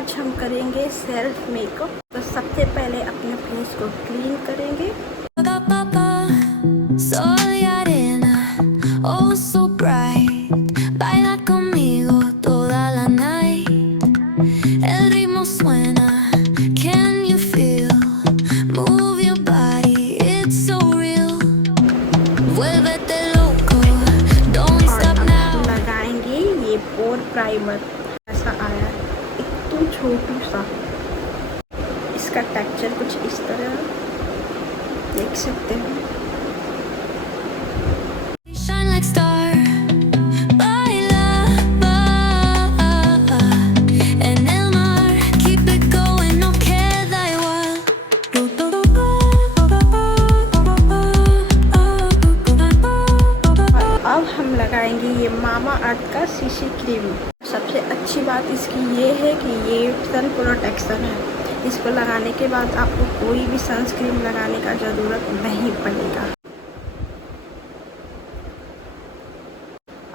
आज हम करेंगे सेल्फ मेकअप। तो सबसे पहले अपने फेस को क्लीन करेंगे। Soy arena, oh so bright. Baila conmigo toda la night. El ritmo suena, can you feel? Move your body, it's so real. Vuélvete loco, don't stop now. लगाएंगे ये pore primer. ऐसा आया है एकदम छोटू सा। इसका टेक्सचर कुछ इस तरह देख सकते हैं। Shine like star. Baila, baila. En el mar, keep it going, no queda igual. अब हम लगाएंगे ये मामा अर्थ का सीसी क्रीम। सबसे अच्छी बात इसकी ये है कि ये सन प्रोटेक्शन है। इसको लगाने के बाद आपको कोई भी सनस्क्रीन लगाने का ज़रूरत नहीं पड़ेगा।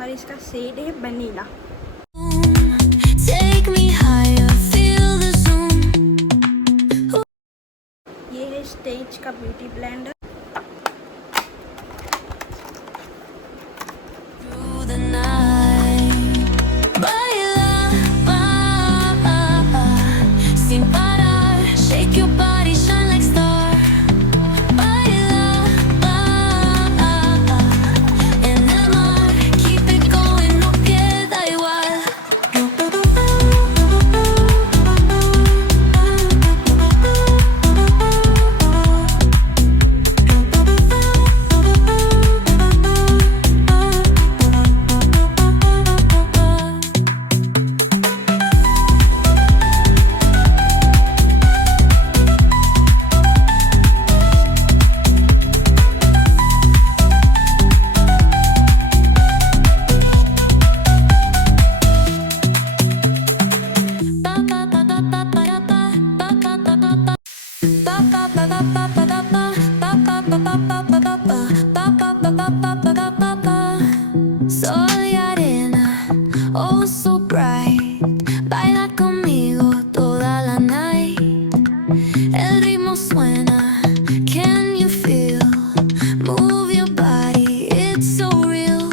और इसका शेड है vanilla. Take me higher, feel the zoom. ये है स्टेज का beauty blender. Through the night. Baila, baila. Sin parar, shake your body, shine like star. Baila, baila. En el mar, keep it going, no queda igual. Soy arena, oh so bright. Baila conmigo toda la night. El ritmo suena, can you feel? Move your body, it's so real.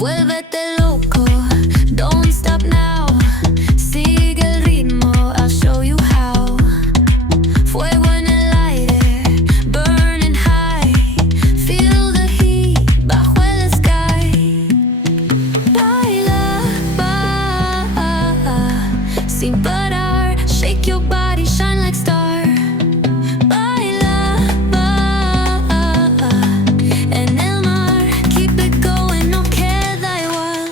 Vuélvete loco, don't stop now. Sigue el ritmo, I'll show you how. Fuego en el aire, burning high. Feel the heat bajo el sky. Baila, baila, sin parar. Shake your body, shine like star. Baila, baila. En el mar, keep it going, no queda igual.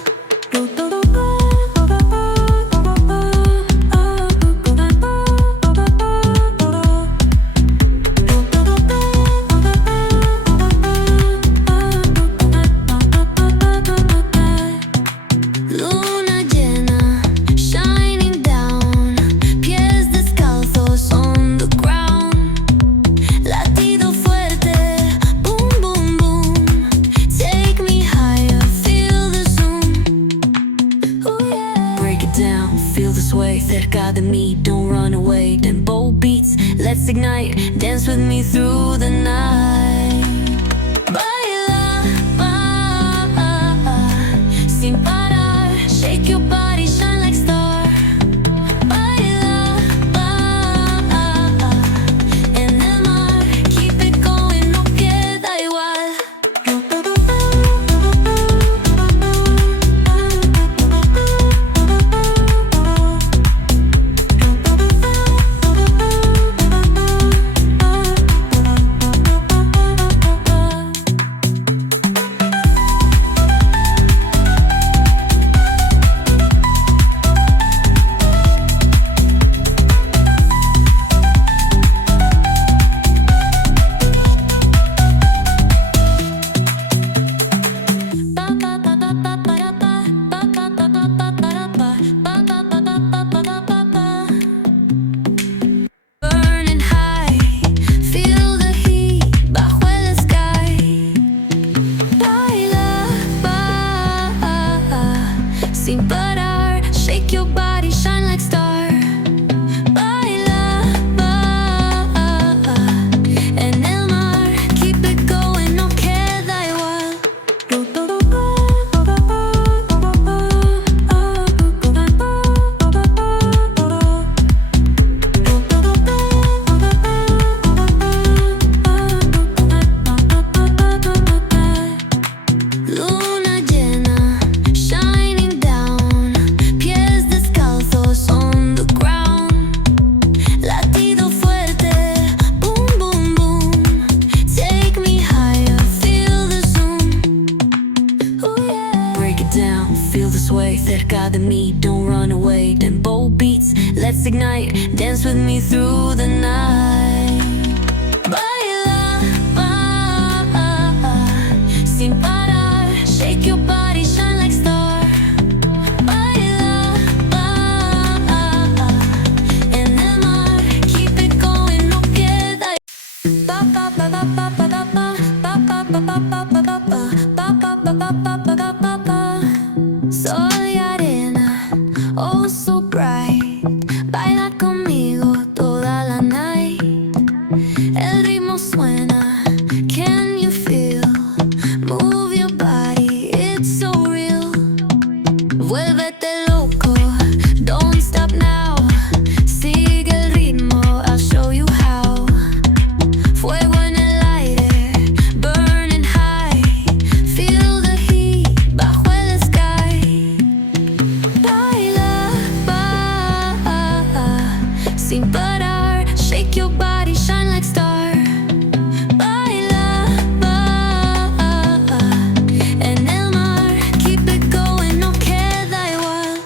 Luna llena, shining down. Pies descalzos on the ground. Latido fuerte, boom, boom, boom. Take me higher, feel the zoom. Oh yeah. Break it down, feel the sway. Cerca de mí, don't run away. Tempo beats, let's ignite. Dance with me through the night. Baila, baila, sin parar. Shake your body, shine like star. Baila, baila. En el mar, keep it going, no queda igual. let's ignite, dance with me through the night. Baila, sin parar, shake your body, shine like star. Baila, en el mar, keep it going, no queda. Ba ba ba ba ba ba ba ba ba ba ba ba ba ba ba ba. Sol y arena, oh so bright. Baila conmigo toda la night. El ritmo suena, can you feel? Move your body, it's so real. Vuélvete loco, don't stop now. Sigue el ritmo, I'll show you how. Fuego en el aire, burning high. Feel the heat bajo el sky. Baila, sin parar, shake your body, shine like star. Baila, en el mar, keep it going, no queda igual.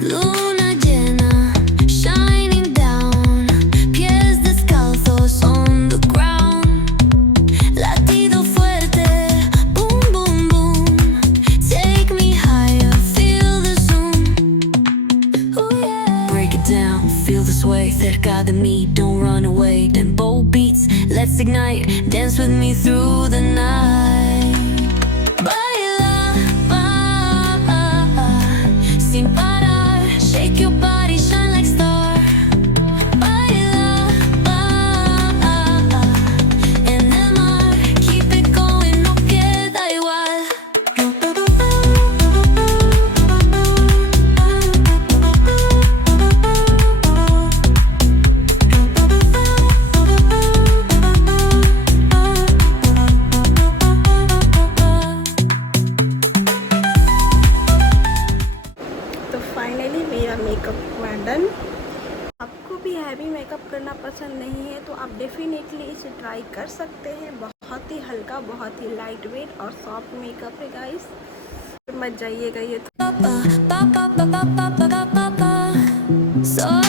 Luna llena, shining down, pies descalzos on the ground. Latido fuerte, boom, boom, boom. Take me higher, feel the zoom. Oh yeah. Break it down, feel the sway, cerca de mí, don't run away. Tempo beats, let's ignite, dance with me through the night. Baila, sin parar, shake your body, shine like star. Baila, en el mar, keep it going, no queda igual. तो finally मेरा makeup हुआ done. आपको भी heavy makeup करना पसंद नहीं है तो आप डेफिनेटली इसे ट्राई कर सकते हैं। बहुत ही हल्का, बहुत ही लाइट वेट और सॉफ्ट मेकअप है गाइस, मत जाइएगा ये तो। So